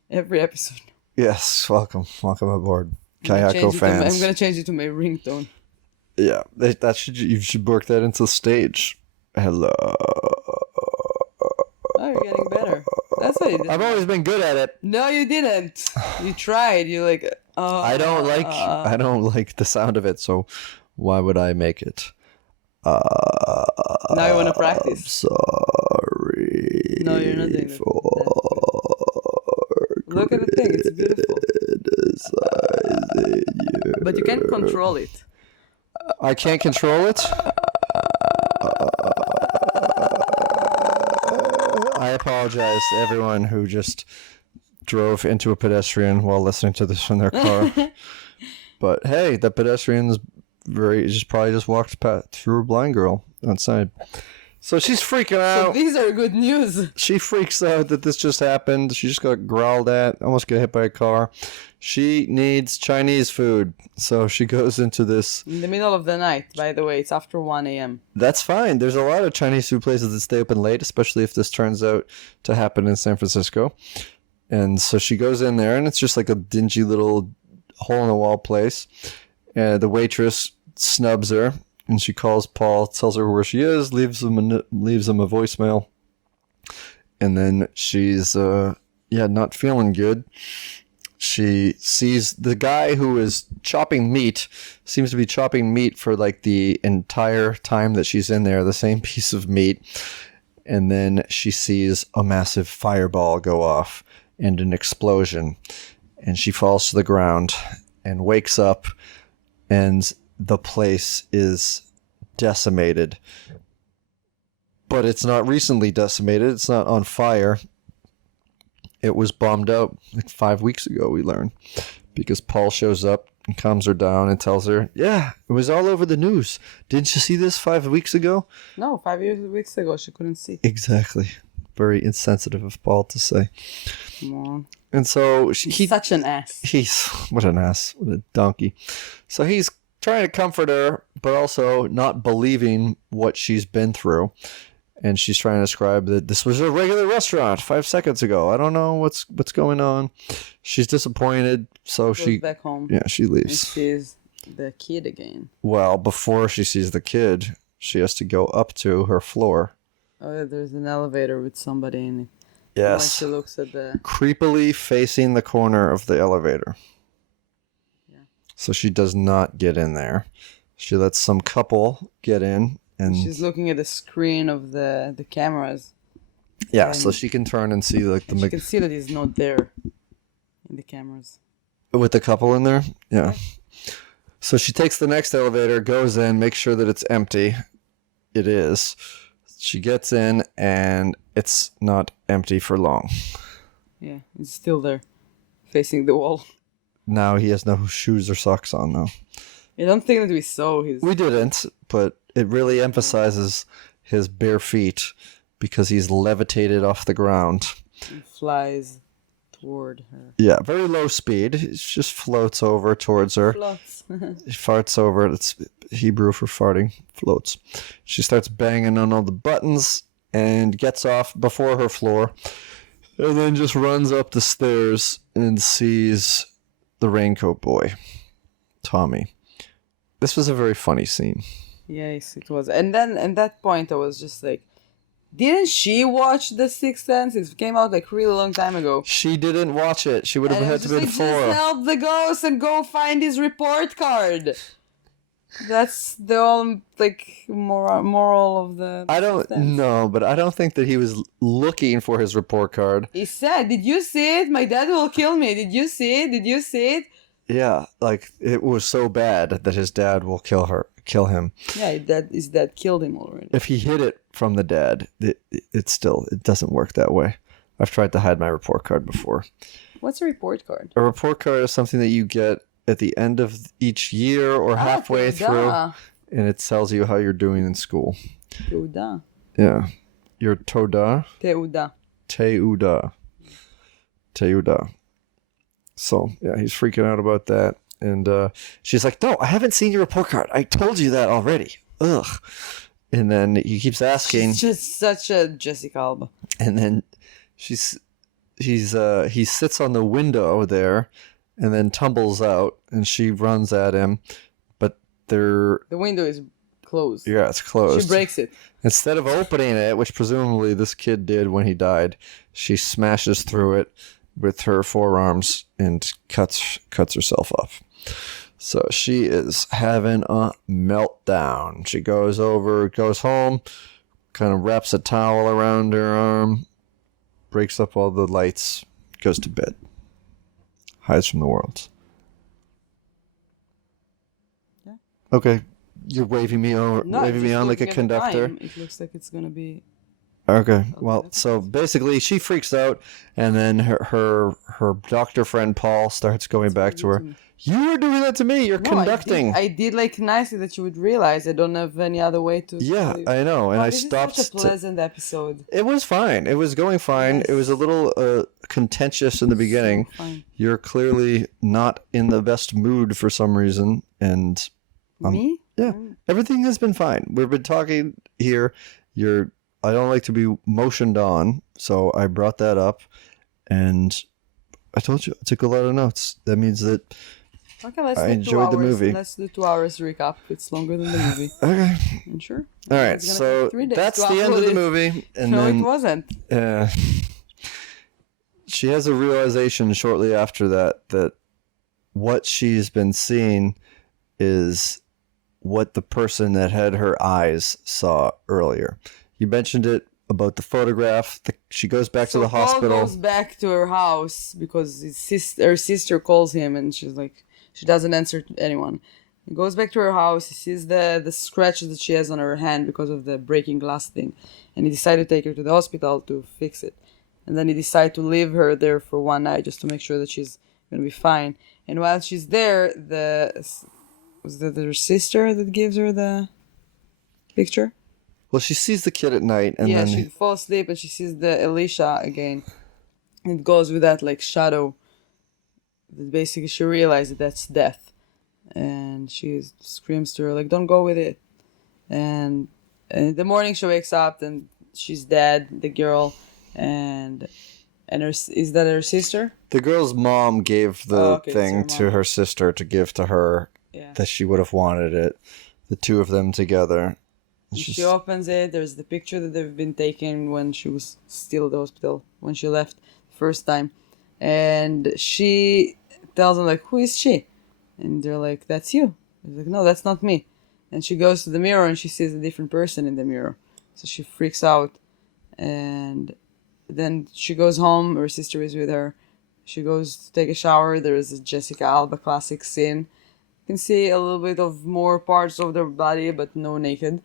Every episode. Yes, welcome aboard, I'm gonna Kayako change it to fans. I'm gonna change it to my ringtone. Yeah, you should work that into the stage. Hello. Oh, you're getting better. That's what you did. I've always been good at it. No, you didn't. You tried. You like. I don't like the sound of it, so why would I make it? Now you want to practice. Sorry. No, you're not doing that. Look at the thing. It's beautiful. But you can't control it. I can't control it. I apologize to everyone who just drove into a pedestrian while listening to this from their car. But hey, the pedestrian's probably just walked through a blind girl outside. So she's freaking out. So these are good news. She freaks out that this just happened. She just got growled at, almost got hit by a car. She needs Chinese food. So she goes into this. In the middle of the night, by the way. It's after 1 a.m. That's fine. There's a lot of Chinese food places that stay open late, especially if this turns out to happen in San Francisco. And so she goes in there, and it's just like a dingy little hole-in-the-wall place. The waitress snubs her, and she calls Paul, tells her where she is, leaves him a voicemail. And then she's not feeling good. She sees the guy who is chopping meat, seems to be chopping meat for like the entire time that she's in there, the same piece of meat. And then she sees a massive fireball go off and an explosion. And she falls to the ground and wakes up, and the place is decimated. But it's not recently decimated. It's not on fire. It was bombed out like 5 weeks ago, we learned. Because Paul shows up and calms her down and tells her, yeah, it was all over the news. Didn't you see this 5 weeks ago? No, 5 weeks ago she couldn't see. Exactly. Very insensitive of Paul to say. Come on. And so He's such an ass. What an ass. What a donkey. So he's trying to comfort her, but also not believing what she's been through. And she's trying to describe that this was a regular restaurant 5 seconds ago. I don't know what's going on. She's disappointed, so Goes back home. Yeah, she And leaves. sees the kid again. Well, before she sees the kid, she has to go up to her floor. Oh, yeah, there's an elevator with somebody in it. Yes. When she looks at the... Creepily facing the corner of the elevator. Yeah. So she does not get in there. She lets some couple get in. And she's looking at the screen of the cameras. Yeah, so she can turn and see like she can see that he's not there in the cameras. With the couple in there? Yeah. So she takes the next elevator, goes in, makes sure that it's empty. It is. She gets in, and it's not empty for long. Yeah, it's still there, facing the wall. Now he has no shoes or socks on, though. I don't think that we saw his... We didn't, but it really emphasizes his bare feet because he's levitated off the ground. He flies toward her. Yeah, very low speed. He just floats over towards her. Floats. He farts over. It's Hebrew for farting. Floats. She starts banging on all the buttons and gets off before her floor. And then just runs up the stairs and sees the raincoat boy, Tommy. This was a very funny scene. Yes, it was. And then at that point, I was just like, didn't she watch The Sixth Sense? It came out like really long time ago. She didn't watch it. She would have And I had was to just been like, just 4. help the ghost and go find his report card. That's the whole like moral of the. I don't know, but I don't think that he was looking for his report card. He said, "Did you see it? My dad will kill me. Did you see it? Did you see it?" Yeah, like it was so bad that his dad will kill him. Yeah, his dad killed him already. If he hid it from the dad, it doesn't work that way. I've tried to hide my report card before. What's a report card? A report card is something that you get at the end of each year or halfway through, and it tells you how you're doing in school. Teuda. Yeah. Your Toda? Teuda. Teuda. So, yeah, he's freaking out about that. And she's like, no, I haven't seen your report card. I told you that already. Ugh. And then he keeps asking. She's just such a Jessica Alba. And then he sits on the window there and then tumbles out, and she runs at him. But the window is closed. Yeah, it's closed. She breaks it. Instead of opening it, which presumably this kid did when he died, she smashes through it with her forearms and cuts herself up. So she is having a meltdown. She goes home, kind of wraps a towel around her arm, breaks up all the lights, goes to bed, hides from the world. Yeah. Okay, you're waving me on like a conductor. It looks like it's gonna be. Okay, well, so basically she freaks out, and then her doctor friend Paul starts going back to her. You were doing that to me. You're conducting. I did like nicely that you would realize. I don't have any other way to. Yeah, I know, and I stopped. This is such a pleasant episode. It was fine. It was going fine. Yes. It was a little contentious in the beginning. So you're clearly not in the best mood for some reason, and me? Yeah, everything has been fine. We've been talking here. I don't like to be motioned on, so I brought that up, and I told you I took a lot of notes. That means that I enjoyed the movie. Let's do 2 hours recap. It's longer than the movie. Okay. Sure. All right, so that's the end of the movie. And no, then, it wasn't. She has a realization shortly after that what she's been seeing is what the person that had her eyes saw earlier. You mentioned it about the photograph. She goes back to the hospital. Paul goes back to her house because her sister calls him, and she's like, she doesn't answer to anyone. He goes back to her house. He sees the scratches that she has on her hand because of the breaking glass thing, and he decided to take her to the hospital to fix it. And then he decided to leave her there for one night just to make sure that she's gonna be fine. And while she's there, was that her sister that gives her the picture? Well, she sees the kid at night, and then she falls asleep, and she sees the Elisha again. It goes with that like shadow. Basically, she realizes that's death, and she screams to her like, "Don't go with it." And in the morning, she wakes up, and she's dead. The girl, and is that her sister? The girl's mom gave the thing to her sister to give to her. Yeah. That she would have wanted it. The two of them together. She opens it. There's the picture that they've been taken when she was still at the hospital, when she left the first time. And she tells them, like, who is she? And they're like, that's you. He's like, no, that's not me. And she goes to the mirror and she sees a different person in the mirror. So she freaks out. And then she goes home. Her sister is with her. She goes to take a shower. There is a Jessica Alba classic scene. You can see a little bit of more parts of their body, but no naked.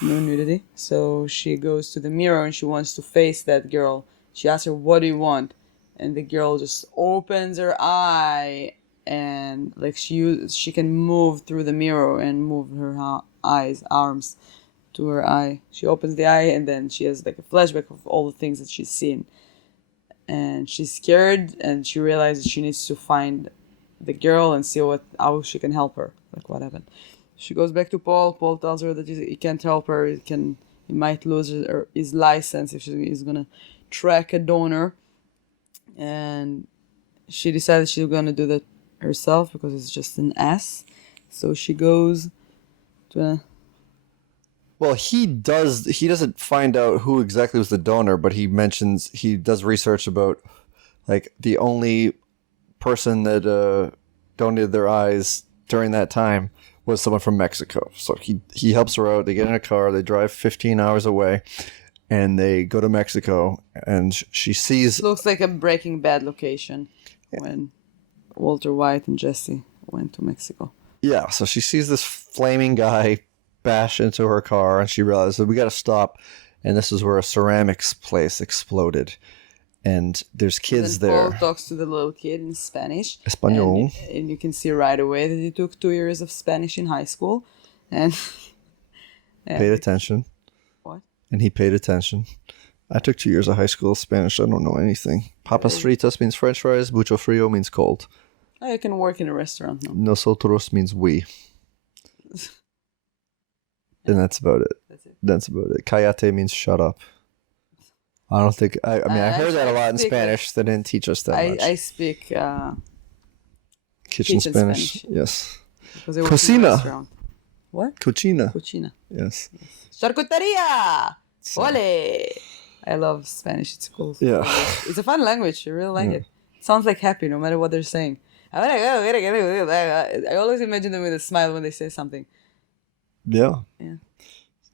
No nudity. So she goes to the mirror and she wants to face that girl. She asks her, what do you want? And the girl just opens her eye, and like she can move through the mirror and move her arms to her eye. She opens the eye, and then she has like a flashback of all the things that she's seen. And she's scared, and she realizes she needs to find the girl and see how she can help her. Like what happened. She goes back to Paul. Paul tells her that he can't help her. He might lose his license if he's gonna track a donor. And she decided she's gonna do that herself because it's just an ass. So she goes to Well, he doesn't find out who exactly was the donor, but he does research about like the only person that donated their eyes during that time was someone from Mexico. So he helps her out. They get in a car, they drive 15 hours away, and they go to Mexico, and she sees Looks like a Breaking Bad location when Walter White and Jesse went to Mexico. Yeah, so she sees this flaming guy bash into her car, and she realizes that we got to stop. And this is where a ceramics place exploded, and there's kids Then there. Paul talks to the little kid in Spanish. Espanol. And you can see right away that he took 2 years of Spanish in high school, and Paid attention, what? and he paid attention. I took 2 years of high school Spanish. I don't know anything. Papas fritas means French fries. Mucho frio means cold. Oh, you can work in a restaurant now. Nosotros means we. And that's about it. That's it. Cállate means shut up. I don't think... I heard that a lot in speak Spanish. They didn't teach us that much. I speak Kitchen Spanish. Spanish. Yes. because I work in a Cocina. restaurant. What? Cochina. Cucina. Yes. Charcuteria! Ole! I love Spanish. It's cool. Yeah. It's a fun language. I really like it. It sounds like happy no matter what they're saying. I always imagine them with a smile when they say something. Yeah. Yeah.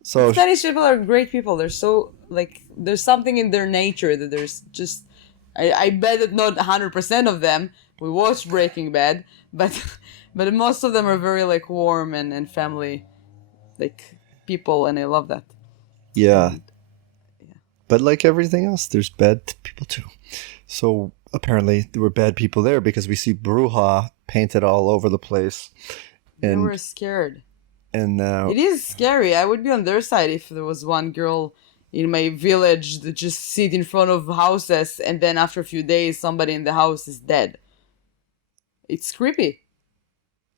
So Spanish people are great people. They're so, like, there's something in their nature that there's just... I bet that not 100% of them. We watched Breaking Bad, but most of them are very, like, warm and family, like, people, and I love that. yeah. But like everything else, there's bad people too. So apparently there were bad people there because we see Bruja painted all over the place. They And were scared. and It is scary. I would be on their side if there was one girl in my village that just sit in front of houses and then after a few days somebody in the house is dead. It's creepy.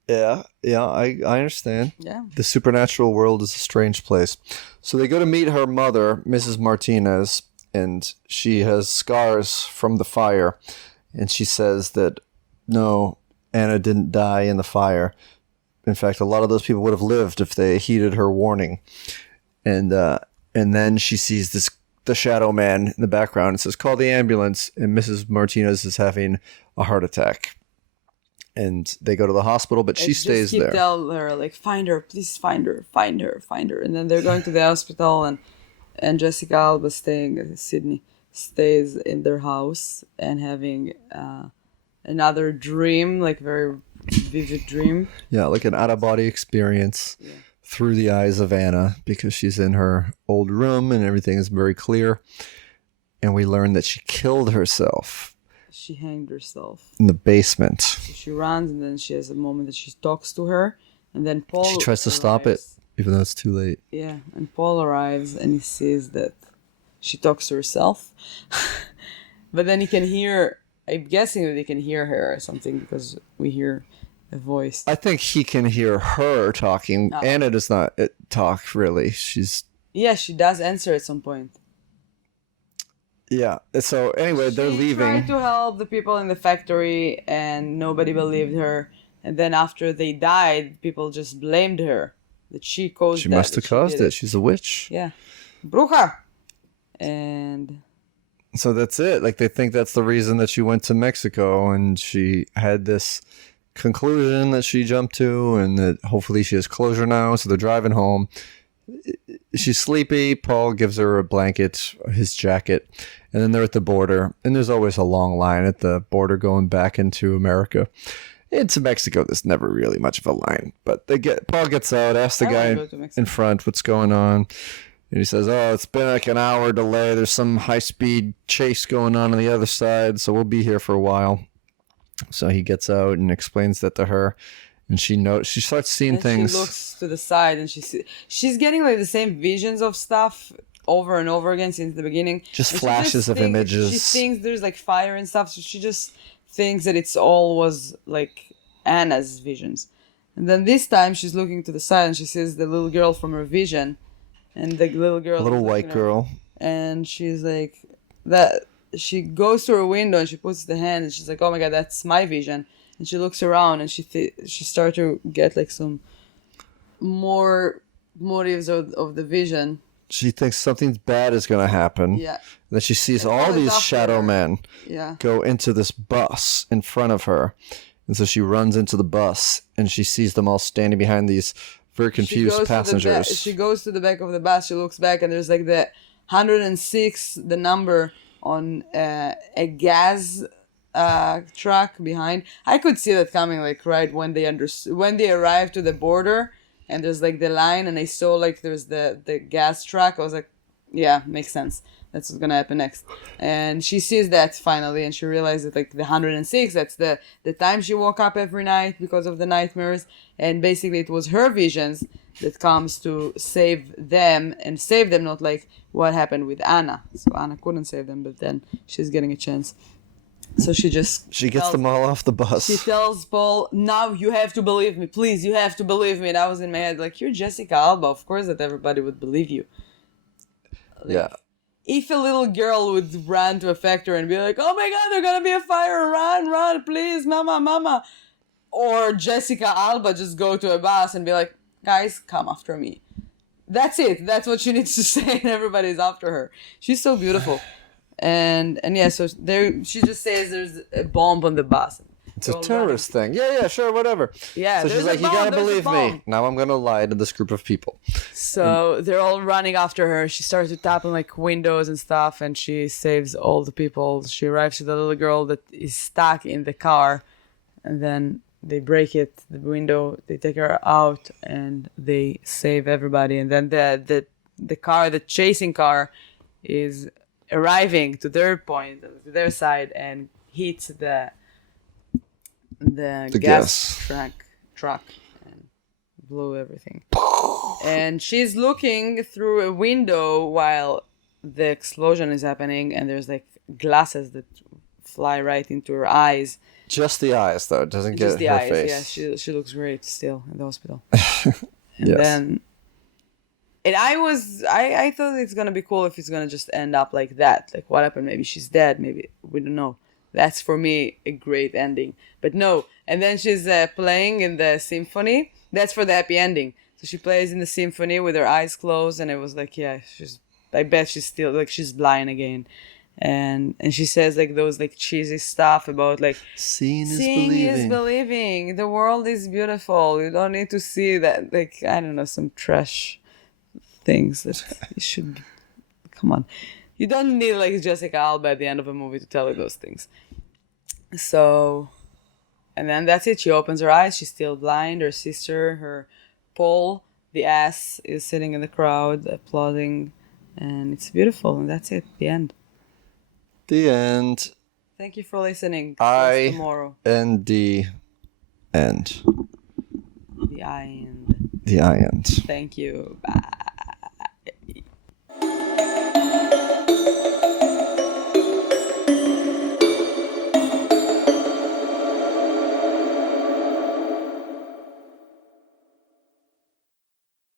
yeah, I understand. Yeah. The supernatural world is a strange place. So they go to meet her mother, Mrs. Martinez, and she has scars from the fire. And she says that, no, Anna didn't die in the fire. In fact, a lot of those people would have lived if they heeded her warning. And then she sees the shadow man in the background. It says, call the ambulance. And Mrs. Martinez is having a heart attack. And they go to the hospital, but she stays there. Tell her, like, find her, please find her. And then they're going to the hospital, and Jessica Alba Sydney stays in their house and having another dream, like very vivid dream. Yeah, like an out-of-body experience through the eyes of Anna because she's in her old room and everything is very clear. And we learn that she killed herself. She hanged herself. In the basement. So she runs, and then she has a moment that she talks to her, and then Paul She tries to stop it, even though it's too late. Yeah, and Paul arrives, and he sees that she talks to herself. But then he can hear, I'm guessing that he can hear her or something, because we hear a voice. I think he can hear her talking. Oh. Anna does not talk, really. Yeah, she does answer at some point. Yeah. So anyway, they're She leaving. tried to help the people in the factory, and nobody believed her. And then after they died, people just blamed her that she caused. She must have caused it. She's a witch. Yeah, Bruja. And so that's it. Like they think that's the reason that she went to Mexico, and she had this conclusion that she jumped to, and that hopefully she has closure now. So they're driving home. She's sleepy. Paul gives her a blanket, his jacket, and then they're at the border. And there's always a long line at the border going back into America. Into Mexico, there's never really much of a line. But Paul gets out, asks the guy in front what's going on. And he says, oh, it's been like an hour delay. There's some high-speed chase going on the other side, so we'll be here for a while. So he gets out and explains that to her. And she starts seeing things. She looks to the side, and she's getting like the same visions of stuff over and over again since the beginning. Just flashes of images. She thinks there's like fire and stuff, so she just thinks that it's all was like Anna's visions. And then this time she's looking to the side, and she sees the little girl from her vision, and the little girl, a little white girl, and she's like that. She goes to her window and she puts the hand, and she's like, "Oh my god, that's my vision." And she looks around, and she starts to get like some more motives of the vision. She thinks something bad is going to happen. Yeah. Then she sees And all all is these after shadow her. men Yeah. go into this bus in front of her. And so she runs into the bus and she sees them all standing behind these very confused passengers. She goes to the back of the bus. She looks back, and there's like the 106, the number on a gas truck behind. I could see that coming, like right when they arrived to the border, and there's like the line, and I saw like there's the gas truck. I was like, yeah, makes sense. That's what's gonna happen next. And she sees that finally, and she realizes that like the 106, that's the time she woke up every night because of the nightmares. And basically it was her visions that comes to save them, and save them, not like what happened with Anna. So Anna couldn't save them, but then she's getting a chance. So she gets them all off the bus. She tells Paul, now you have to believe me. Please, you have to believe me. And I was in my head like, you're Jessica Alba. Of course that everybody would believe you. Like, yeah. If a little girl would run to a factory and be like, oh my God, there's gonna be a fire, run, please, mama. Or Jessica Alba just go to a bus and be like, guys, come after me. That's it. That's what she needs to say, and everybody's after her. She's so beautiful. And yeah, so there she just says there's a bomb on the bus. It's a terrorist thing. Yeah, sure, whatever. Yeah, so she's like, you gotta believe me. Now I'm gonna lie to this group of people. So they're all running after her. She starts to tap on like windows and stuff, and she saves all the people. She arrives to the little girl that is stuck in the car, and then they break the window, they take her out, and they save everybody. And then the car, the chasing car, is arriving to their point, to their side, and hits the gas truck and blew everything. And she's looking through a window while the explosion is happening, and there's like glasses that fly right into her eyes. Just the eyes, though. It doesn't get her face. Yeah, she looks great still in the hospital. Yes. And I thought it's gonna be cool if it's gonna just end up like that. Like, what happened? Maybe she's dead. Maybe we don't know. That's for me a great ending. But no. And then she's playing in the symphony. That's for the happy ending. So she plays in the symphony with her eyes closed, and it was like, yeah, I bet she's still like she's blind again. And she says like those like cheesy stuff about like seeing is believing. The world is beautiful. You don't need to see that, like, I don't know, some trash things that you should. Come on, you don't need like Jessica Alba at the end of a movie to tell you those things. So, and then that's it. She opens her eyes. She's still blind. Her sister, her Paul, the ass, is sitting in the crowd applauding, and it's beautiful. And that's it. The end. The end. Thank you for listening. Tomorrow. The end. The I end. The I end. Thank you. Bye.